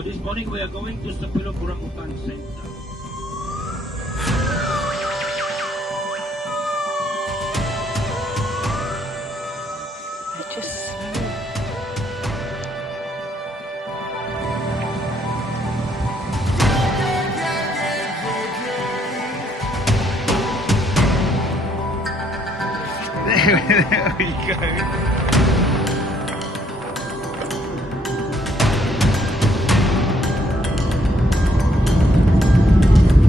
So this morning we are going to Sapilo Orangutan Center. There we go.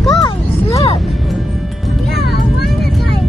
Guys, look! Yeah, orangutan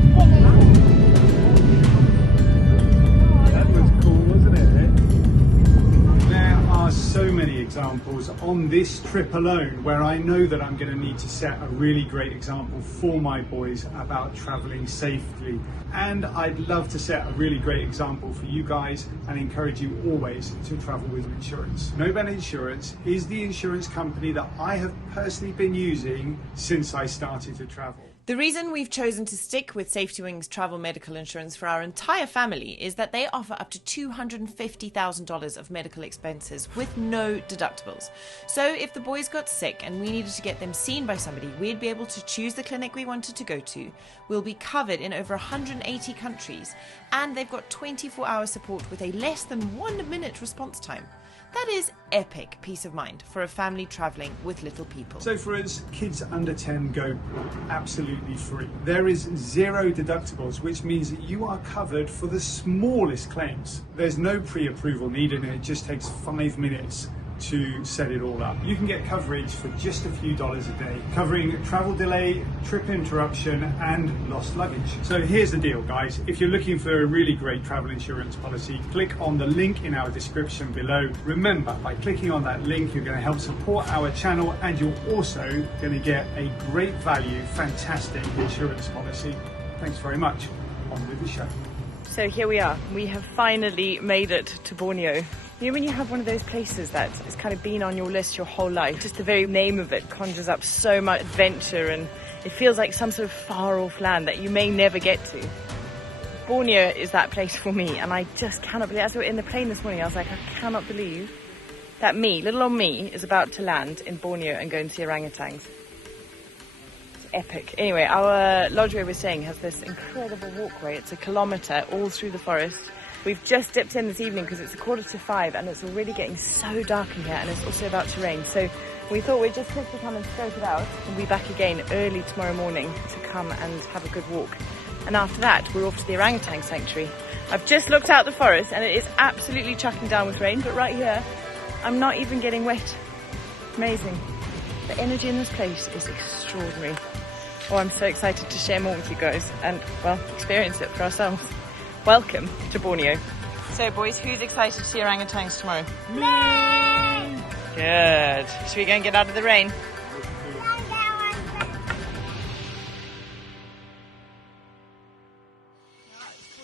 That was cool, wasn't it? There are so many examples on this trip alone where I know that I'm going to need to set a really great example for my boys about traveling safely. And I'd love to set a really great example for you guys and encourage you always to travel with insurance. TheNewbys Insurance is the insurance company that I have personally been using since I started to travel. The reason we've chosen to stick with Safety Wing's travel medical insurance for our entire family is that they offer up to $250,000 of medical expenses with no deductibles. So if the boys got sick and we needed to get them seen by somebody, we'd be able to choose the clinic we wanted to go to. We'll be covered in over 180 countries, and they've got 24-hour support with a less than 1 minute response time. That is epic peace of mind for a family travelling with little people. So for us, kids under 10 go absolutely free. There is 0 deductibles, which means that you are covered for the smallest claims. There's no pre-approval needed, and it just takes 5 minutes to set it all up. You can get coverage for just a few dollars a day, covering travel delay, trip interruption, and lost luggage. So here's the deal, guys. If you're looking for a really great travel insurance policy, click on the link in our description below. Remember, by clicking on that link, you're going to help support our channel, and you're also going to get a great value, fantastic insurance policy. Thanks very much. On with the show. So here we are. We have finally made it to Borneo. You know when you have one of those places that has kind of been on your list your whole life, just the very name of it conjures up so much adventure, and it feels like some sort of far-off land that you may never get to. Borneo is that place for me, and I just cannot believe, as we were in the plane this morning, I was like, I cannot believe that me, little old me, is about to land in Borneo and go and see orangutans. It's epic. Anyway, our lodge where we're staying has this incredible walkway. It's a kilometre all through the forest. We've just dipped in this evening because it's 4:45 and it's already getting so dark in here, and it's also about to rain. So we thought we'd just quickly come and scope it out and be back again early tomorrow morning to come and have a good walk. And after that, we're off to the orangutan sanctuary. I've just looked out the forest and it is absolutely chucking down with rain, but right here, I'm not even getting wet. Amazing. The energy in this place is extraordinary. Oh, I'm so excited to share more with you guys and, well, experience it for ourselves. Welcome to Borneo. So boys, who's excited to see orangutans tomorrow? Me! Good. Should we go and get out of the rain? It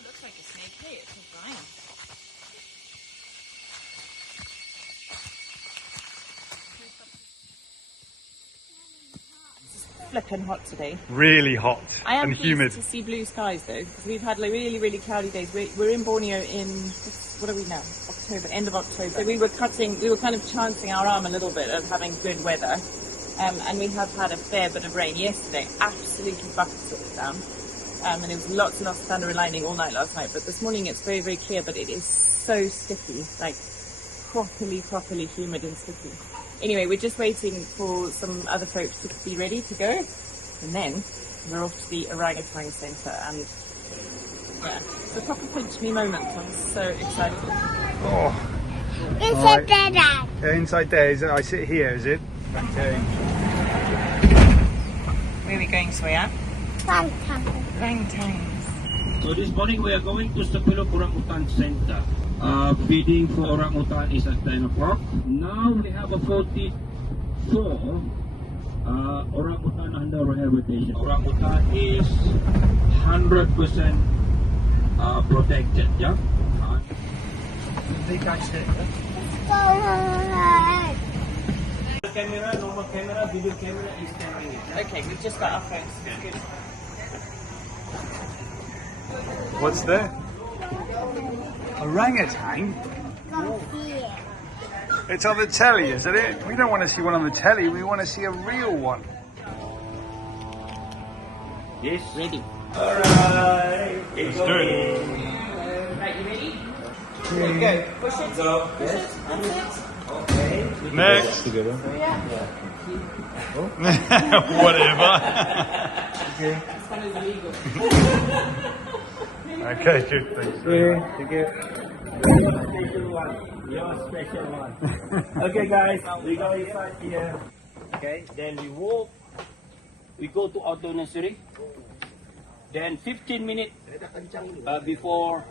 looks like a snake. Hey, it's a vine. Flipping hot today. Really hot I am and pleased humid. to see blue skies though, because we've had like really cloudy days. We're in Borneo in, what are we now? October, end of October. So we were kind of chancing our arm a little bit of having good weather, and we have had a fair bit of rain. Yesterday, absolutely buckets it down, and there was lots and lots of thunder and lightning all night last night. But this morning it's very clear, but it is so sticky, like properly humid and sticky. Anyway, we're just waiting for some other folks to be ready to go, and then we're off to the orangutan centre, and yeah, it's a proper pinch me moment. I'm so excited. Oh. Inside there, Dad. Inside there, is it? I sit here, is it? Okay. Where are we going, Soya? Orangutans. So this morning we are going to Sapilo Orangutan Center. Feeding for orangutan is at 10 o'clock. Now we have a 44 orangutan under rehabilitation. Orangutan is 100% protected, yeah? They catch it. Camera, normal camera, video camera is 10 minutes. Okay, we've just got our phones. Good. What's there? Orangutan? It's on the telly, isn't it? We don't want to see one on the telly, we want to see a real one. Yes, ready. Alright, let's do it. Right, you ready? Okay, Go. Push it. Go. Push it. That's it. Okay. Next. Together. Whatever. Okay. This one is illegal. Okay, good. Thanks. Take care. Your special one. Okay, guys, we go inside here. Okay, then we walk. We go to outdoor nursery. Then 15 minutes before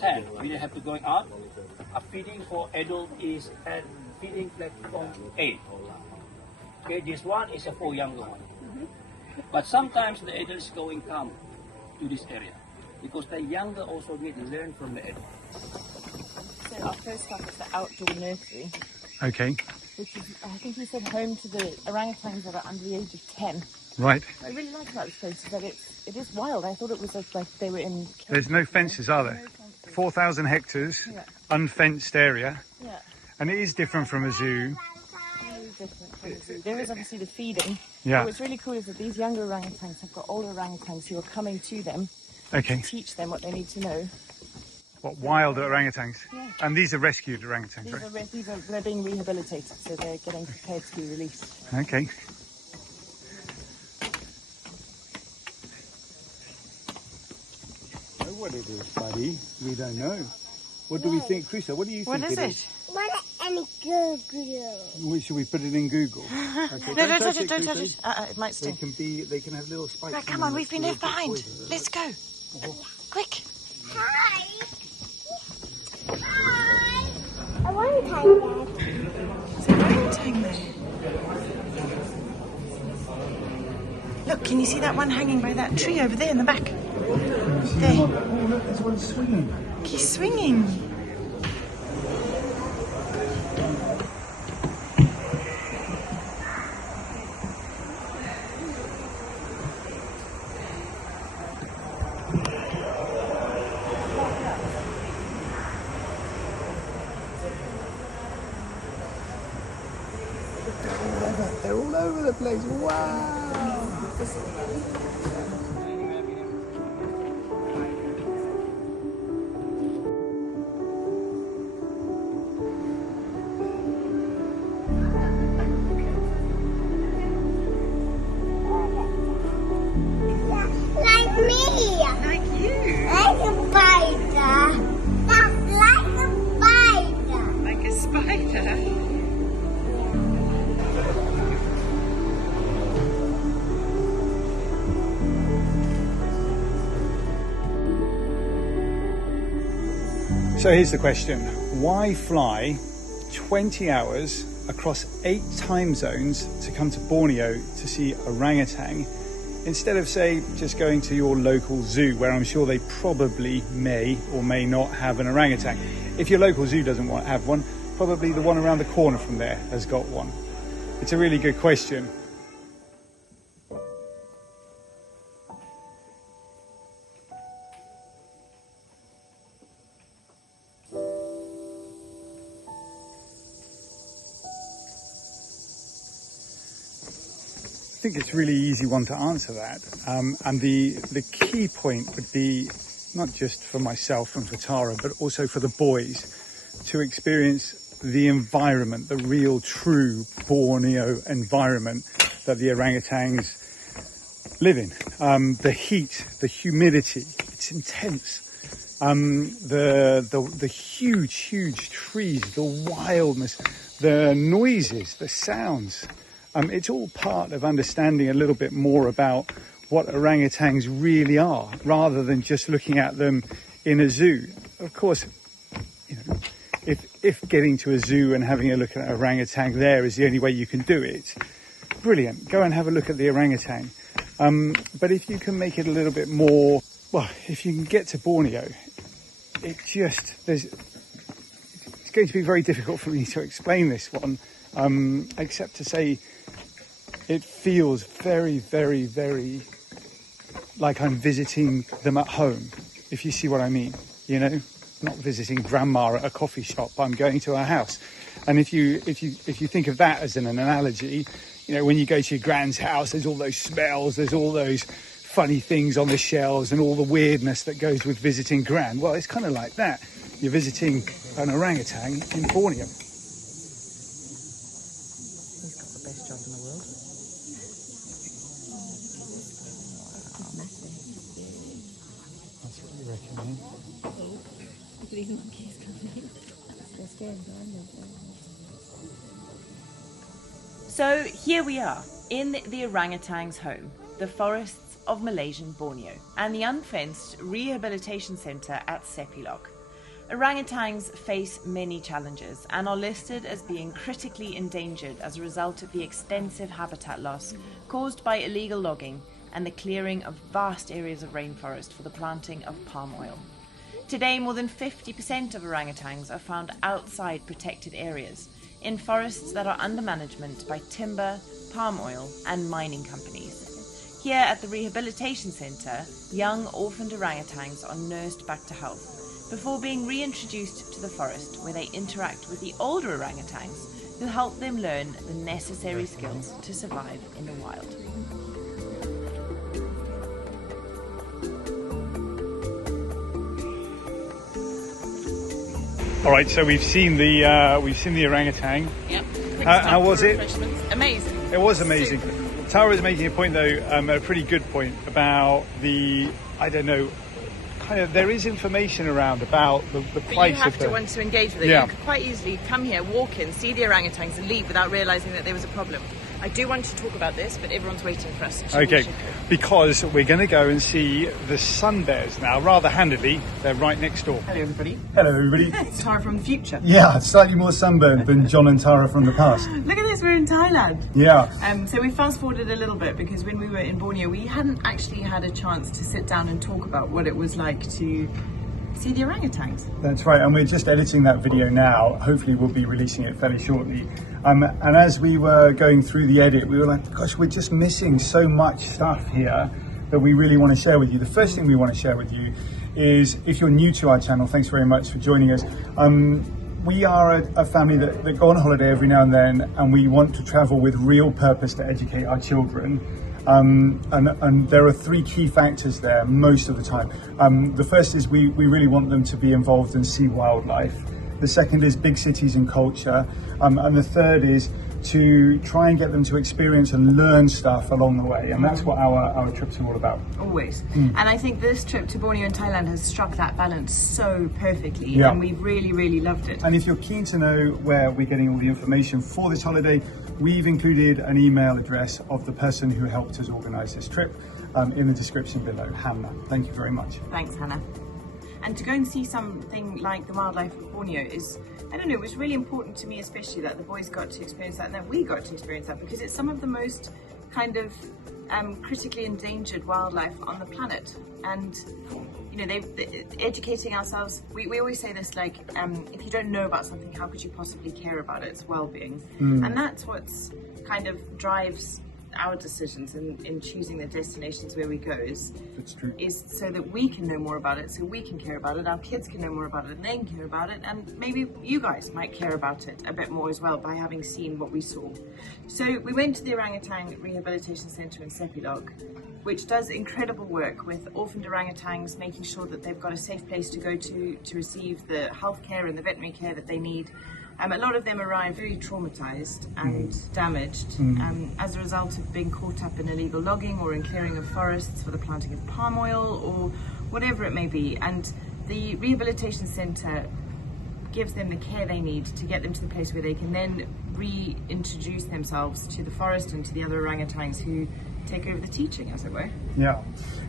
10, we have to go out. A feeding for adult is at feeding platform 8. Okay, this one is for younger one. But sometimes the adults going come to this area because the younger also need to learn from the adult. So our first stop is the outdoor nursery, Okay, which is, I think we said, home to the orangutans that are under the age of 10. right. What I really like about this place is that it is wild. I thought it was like they were in... There's no fences, are there? 4,000 hectares, Yeah. unfenced area, Yeah. and it is different from a zoo. Very different from the zoo. There is obviously the feeding. Yeah. But what's really cool is that these younger orangutans have got older orangutans who are coming to them Okay. to teach them what they need to know. What, wild orangutans? Yeah. And these are rescued orangutans, These right? they're being rehabilitated, so they're getting prepared to be released. Okay. What it is, buddy? We don't know. What do we think, Krista? What do you What think is it? What any Google? Should we put it in Google? Okay, No, don't touch it, don't touch Krista. it. It might They sting. can have little spikes. Right, in come them on, that we've been feel left a bit behind. poisonous. Let's go. Quick. Hi. Hi. I want to tie that. There's an orangutan there. Look, can you see that one hanging by that tree over there in the back? There. Oh, look, there's one swinging. He's swinging. They're all over the place. Wow. Like me. Like you. Like a spider. That's like a spider. Like a spider. So here's the question. Why fly 20 hours across 8 time zones to come to Borneo to see orangutan instead of, say, just going to your local zoo where I'm sure they probably may or may not have an orangutan? If your local zoo doesn't have one, probably the one around the corner from there has got one. It's a really good question. I think it's a really easy one to answer that. And the key point would be not just for myself and for Tara, but also for the boys to experience the environment, the real true Borneo environment that the orangutans live in. The heat, the humidity, it's intense. The huge trees, the wildness, the noises, the sounds. It's all part of understanding a little bit more about what orangutans really are, rather than just looking at them in a zoo. Of course, you know, if getting to a zoo and having a look at an orangutan there is the only way you can do it, brilliant. Go and have a look at the orangutan. But if you can make it a little bit more, well, if you can get to Borneo, it's going to be very difficult for me to explain this one, except to say it feels very, very, very like I'm visiting them at home, if you see what I mean. You know, not visiting grandma at a coffee shop, I'm going to her house. And if you think of that as an analogy, you know, when you go to your grand's house, there's all those smells, there's all those funny things on the shelves and all the weirdness that goes with visiting Gran. Well, it's kind of like that. You're visiting an orangutan in Borneo. He's got the best job in the world. That's what you reckon, eh? Look at these monkeys coming in. They're scared, aren't they? So here we are in the orangutan's home, the forests of Malaysian Borneo, and the unfenced rehabilitation centre at Sepilok. Orangutans face many challenges and are listed as being critically endangered as a result of the extensive habitat loss caused by illegal logging and the clearing of vast areas of rainforest for the planting of palm oil. Today, more than 50% of orangutans are found outside protected areas, in forests that are under management by timber, palm oil and mining companies. Here at the rehabilitation centre, young orphaned orangutans are nursed back to health before being reintroduced to the forest, where they interact with the older orangutans who help them learn the necessary skills to survive in the wild. All right, so we've seen the orangutan. Yep. How was it? Amazing. It was amazing. Tara was making a point, though, a pretty good point about the, I don't know, kind of, there is information around about the But place you have of to the... want to engage with it. Yeah. You could quite easily come here, walk in, see the orangutans and leave without realising that there was a problem. I do want to talk about this, but everyone's waiting for us. So we Okay, should go. because we're going to go and see the sun bears now, rather handily. They're right next door. Hello everybody. Hello, everybody. It's Tara from the future. Yeah, slightly more sunburned than John and Tara from the past. Look at this, we're in Thailand. Yeah. So we fast forwarded a little bit because when we were in Borneo, we hadn't actually had a chance to sit down and talk about what it was like to see the orangutans. That's right, and we're just editing that video now. Hopefully we'll be releasing it fairly shortly. And as we were going through the edit, we were like, gosh, we're just missing so much stuff here that we really want to share with you. The first thing we want to share with you is, if you're new to our channel, thanks very much for joining us. We are a family that go on holiday every now and then, and we want to travel with real purpose to educate our children. And there are three key factors there most of the time. The first is we really want them to be involved and see wildlife. The second is big cities and culture. And the third is to try and get them to experience and learn stuff along the way. And that's what our trips are all about. Always. And I think this trip to Borneo and Thailand has struck that balance so perfectly. Yeah. And we've really, really loved it. And if you're keen to know where we're getting all the information for this holiday, we've included an email address of the person who helped us organise this trip in the description below, Hannah. Thank you very much. Thanks, Hannah. And to go and see something like the wildlife of Borneo is, I don't know, it was really important to me, especially that the boys got to experience that and that we got to experience that, because it's some of the most kind of critically endangered wildlife on the planet. And you know, educating ourselves, we always say this, like, if you don't know about something, how could you possibly care about its well-being? And that's what's kind of drives our decisions in choosing the destinations where we go is so that we can know more about it, so we can care about it, our kids can know more about it, and they can care about it, and maybe you guys might care about it a bit more as well by having seen what we saw. So we went to the Orangutan Rehabilitation Centre in Sepilok, which does incredible work with orphaned orangutans, making sure that they've got a safe place to go to receive the health care and the veterinary care that they need. A lot of them arrive very traumatised and damaged as a result of being caught up in illegal logging or in clearing of forests for the planting of palm oil or whatever it may be. And the rehabilitation centre gives them the care they need to get them to the place where they can then reintroduce themselves to the forest and to the other orangutans who take over the teaching, as it were. Yeah,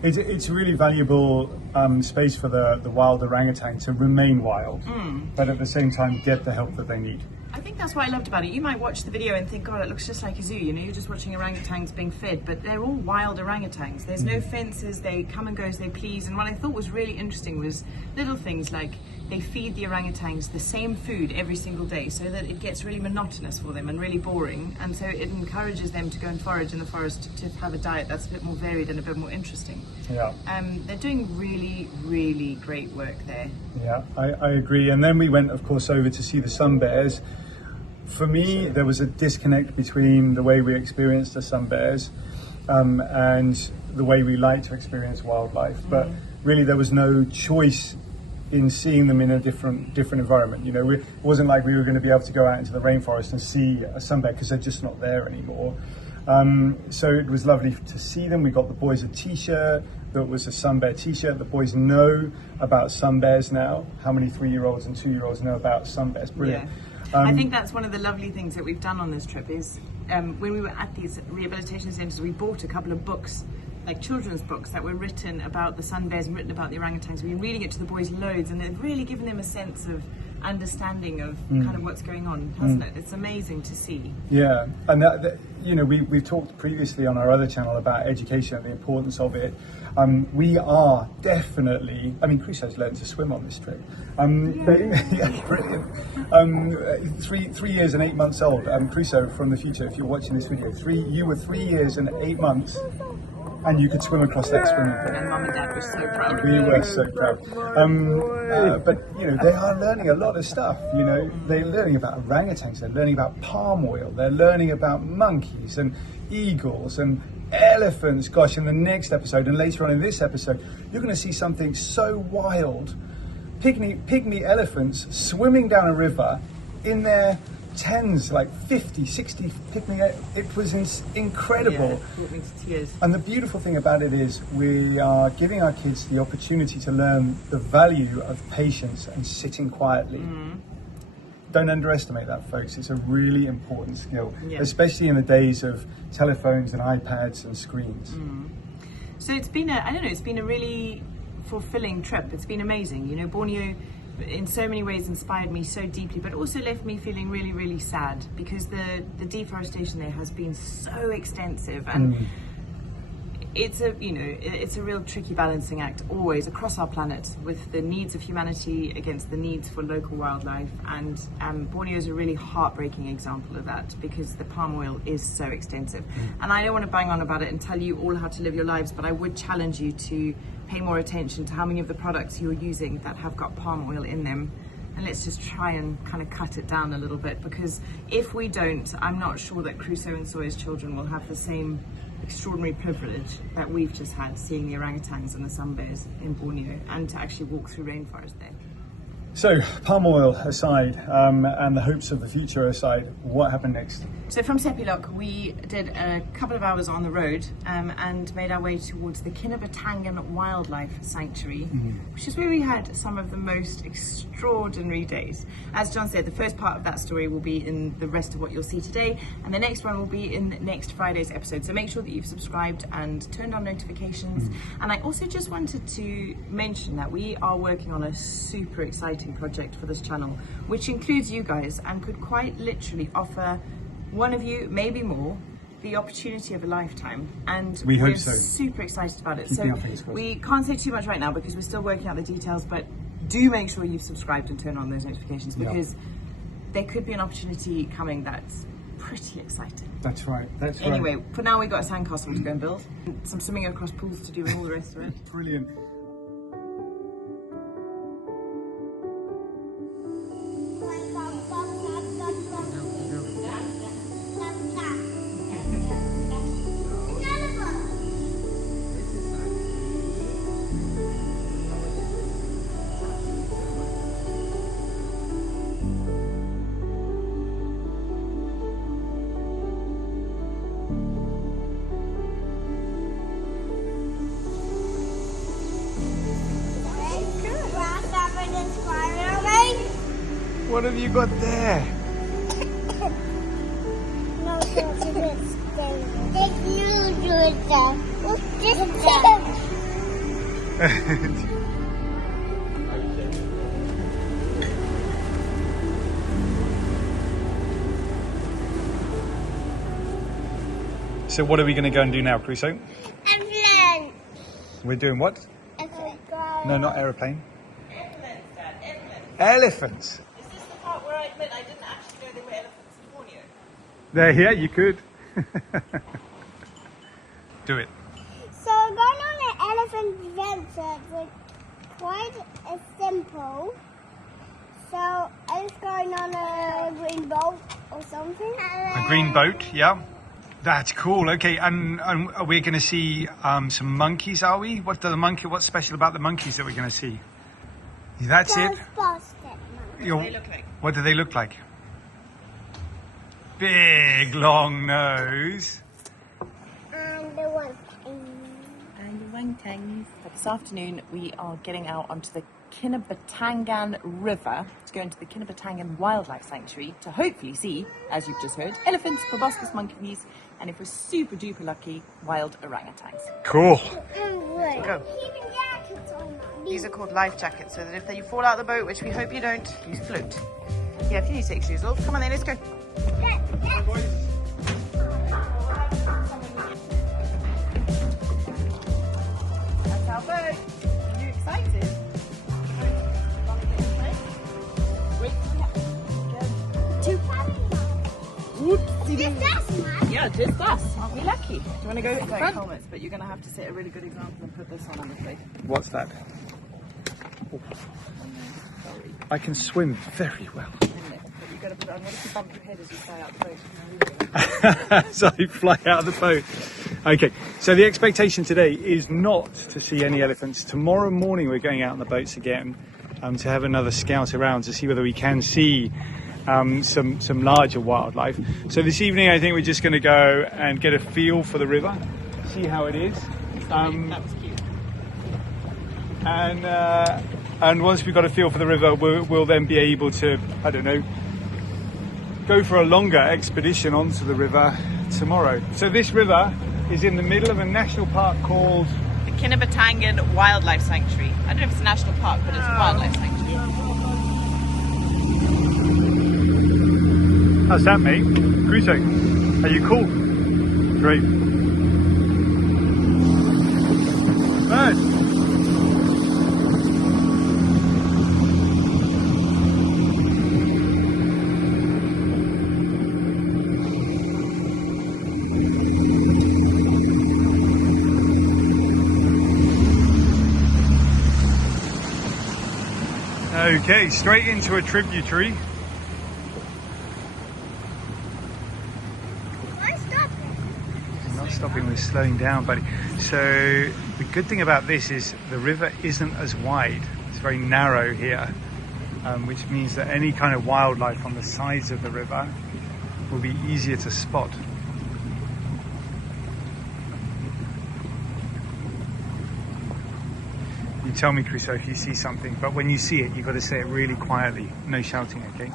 it's a really valuable space for the wild orangutan to remain wild, but at the same time get the help that they need. I think that's what I loved about it. You might watch the video and think, God, it looks just like a zoo, you know, you're just watching orangutans being fed, but they're all wild orangutans. There's no fences, they come and go as they please, and what I thought was really interesting was little things like they feed the orangutans the same food every single day so that it gets really monotonous for them and really boring, and so it encourages them to go and forage in the forest to have a diet that's a bit more varied and a bit more interesting. Yeah. They're doing really, really great work there. Yeah, I agree. And then we went, of course, over to see the sun bears. For me, there was a disconnect between the way we experienced the sun bears and the way we like to experience wildlife. But really, there was no choice in seeing them in a different environment. You know, it wasn't like we were going to be able to go out into the rainforest and see a sun bear because they're just not there anymore. So it was lovely to see them. We got the boys a t-shirt that was a sun bear t-shirt. The boys know about sun bears now. How many 3-year-olds and 2-year-olds know about sun bears? Brilliant. Yeah. I think that's one of the lovely things that we've done on this trip is when we were at these rehabilitation centres, we bought a couple of books, like children's books that were written about the sun bears and written about the orangutans. We've been reading it to the boys loads, and they've really given them a sense of understanding of kind of what's going on, hasn't it? It's amazing to see. Yeah, and that you know, we've talked previously on our other channel about education and the importance of it. We are definitely, I mean, Crusoe's learned to swim on this trip. Yeah, brilliant. 3 years and 8 months old. Crusoe from the future, if you're watching this video, you were 3 years and 8 months. And you could swim across that swimming pool. And Mum and Dad were so proud. We were so proud. But, you know, they are learning a lot of stuff. You know, they're learning about orangutans, they're learning about palm oil, they're learning about monkeys and eagles and elephants. Gosh, in the next episode and later on in this episode, you're going to see something so wild. Pygmy elephants swimming down a river in their tens, like 50, 60 pygmy. It was incredible. Yeah, it brought me to tears. And the beautiful thing about it is we are giving our kids the opportunity to learn the value of patience and sitting quietly. Don't underestimate that, folks. It's a really important skill, especially in the days of telephones and iPads and screens. So it's been it's been a really fulfilling trip. It's been amazing. You know, Borneo in so many ways inspired me so deeply, but also left me feeling really, really sad because the deforestation there has been so extensive, and it's a real tricky balancing act always across our planet with the needs of humanity against the needs for local wildlife. And Borneo is a really heartbreaking example of that because the palm oil is so extensive. And I don't want to bang on about it and tell you all how to live your lives, but I would challenge you to pay more attention to how many of the products you're using that have got palm oil in them, and let's just try and kind of cut it down a little bit, because if we don't, I'm not sure that Crusoe and Sawyer's children will have the same extraordinary privilege that we've just had, seeing the orangutans and the sun bears in Borneo and to actually walk through rainforest there. So, palm oil aside, and the hopes of the future aside, what happened next? So from Sepilok, we did a couple of hours on the road and made our way towards the Kinabatangan Wildlife Sanctuary, which is where we had some of the most extraordinary days. As John said, the first part of that story will be in the rest of what you'll see today, and the next one will be in next Friday's episode. So make sure that you've subscribed and turned on notifications. And I also just wanted to mention that we are working on a super exciting project for this channel, which includes you guys and could quite literally offer one of you, maybe more, the opportunity of a lifetime, and we're super excited about it. So we can't say too much right now because we're still working out the details, but do make sure you've subscribed and turned on those notifications, because there could be an opportunity coming that's pretty exciting. That's right. Anyway, for now we've got a sandcastle to go and build, some swimming across pools to do and all the rest of it. Brilliant. What have you got there? No, it's So what are we going to go and do now, Crusoe? Elephant. We're doing what? No, not aeroplane. Elephants, Dad, elephants. Elephants. Is this the part where I admit I didn't actually know there were elephants in Borneo? There, yeah, you could. Do it. So going on an elephant adventure was quite simple. So I was going on a green boat or something. A green boat, yeah. That's cool. Okay, and are we going to see some monkeys? Are we? What's special about the monkeys that we're going to see? That's it. Basket monkey. What do they look like? What do they look like? Big long nose. And the one. And the orangutans. But this afternoon we are getting out onto the Kinabatangan River to go into the Kinabatangan Wildlife Sanctuary to hopefully see, as you've just heard, elephants, proboscis monkeys, and if we're super duper lucky, wild orangutans. Cool. Go. These are called life jackets, so that if you fall out of the boat, which we hope you don't, you float. Yeah, if you need to take shoes off, come on then, let's go. That's our boat. Are you excited? Yeah, just us. Aren't we lucky? Do you want to go at the front? Helmets, but you're going to have to set a really good example and put this on, I'm afraid. What's that? Oh. I can swim very well. But you've got to put it on. What if you bump your head as you fly out the boat? So I fly out of the boat. Okay, so the expectation today is not to see any elephants. Tomorrow morning we're going out on the boats again to have another scout around to see whether we can see some larger wildlife. So this evening I think we're just going to go and get a feel for the river, see how it is. That was cute. And once we've got a feel for the river, we'll then be able to, I don't know, go for a longer expedition onto the river tomorrow. So this river is in the middle of a national park called The Kinabatangan Wildlife Sanctuary. I don't know if it's a national park, but it's a wildlife sanctuary. How's that, mate? Crusoe, are you cool? Great. Bird. Okay, straight into a tributary. Stopping, we're slowing down, buddy. So the good thing about this is the river isn't as wide. It's very narrow here, which means that any kind of wildlife on the sides of the river will be easier to spot. You tell me, Crusoe, if you see something, but when you see it, you've got to say it really quietly. No shouting, okay?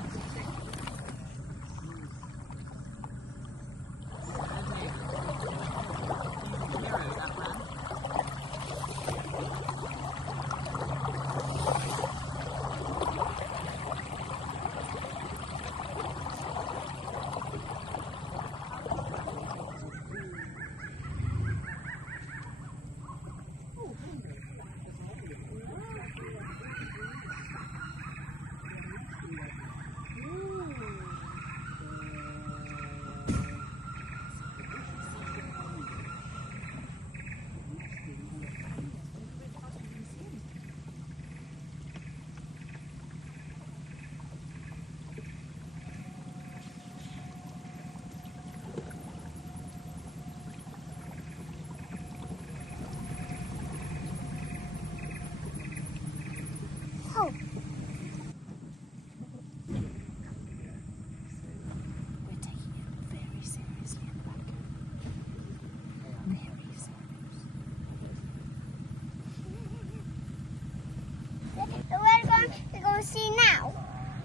See now.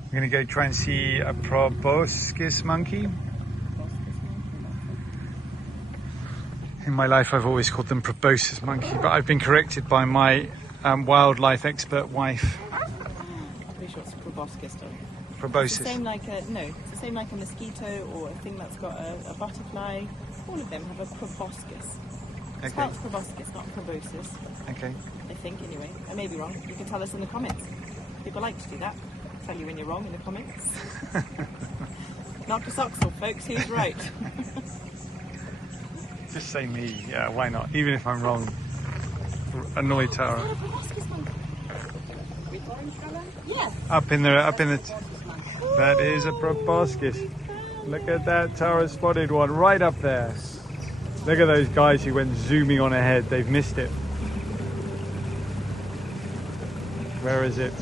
I'm going to go try and see a proboscis monkey. In my life I've always called them proboscis monkey, but I've been corrected by my wildlife expert wife. Pretty sure it's a proboscis though. Proboscis. It's the same like a, no, it's the same like a mosquito or a thing that's got a butterfly. All of them have a proboscis. It's Okay. spelled proboscis, not proboscis. Okay. I think anyway. I may be wrong. You can tell us in the comments. People like to do that. Tell you when you're wrong in the comments. Knock your socks off, folks. Who's right? Just say me. Yeah, why not? Even if I'm wrong. Annoy Tara. Yeah. Up in the. That is a proboscis. Look at that Tara spotted one right up there. Look at those guys who went zooming on ahead. They've missed it. Where is it?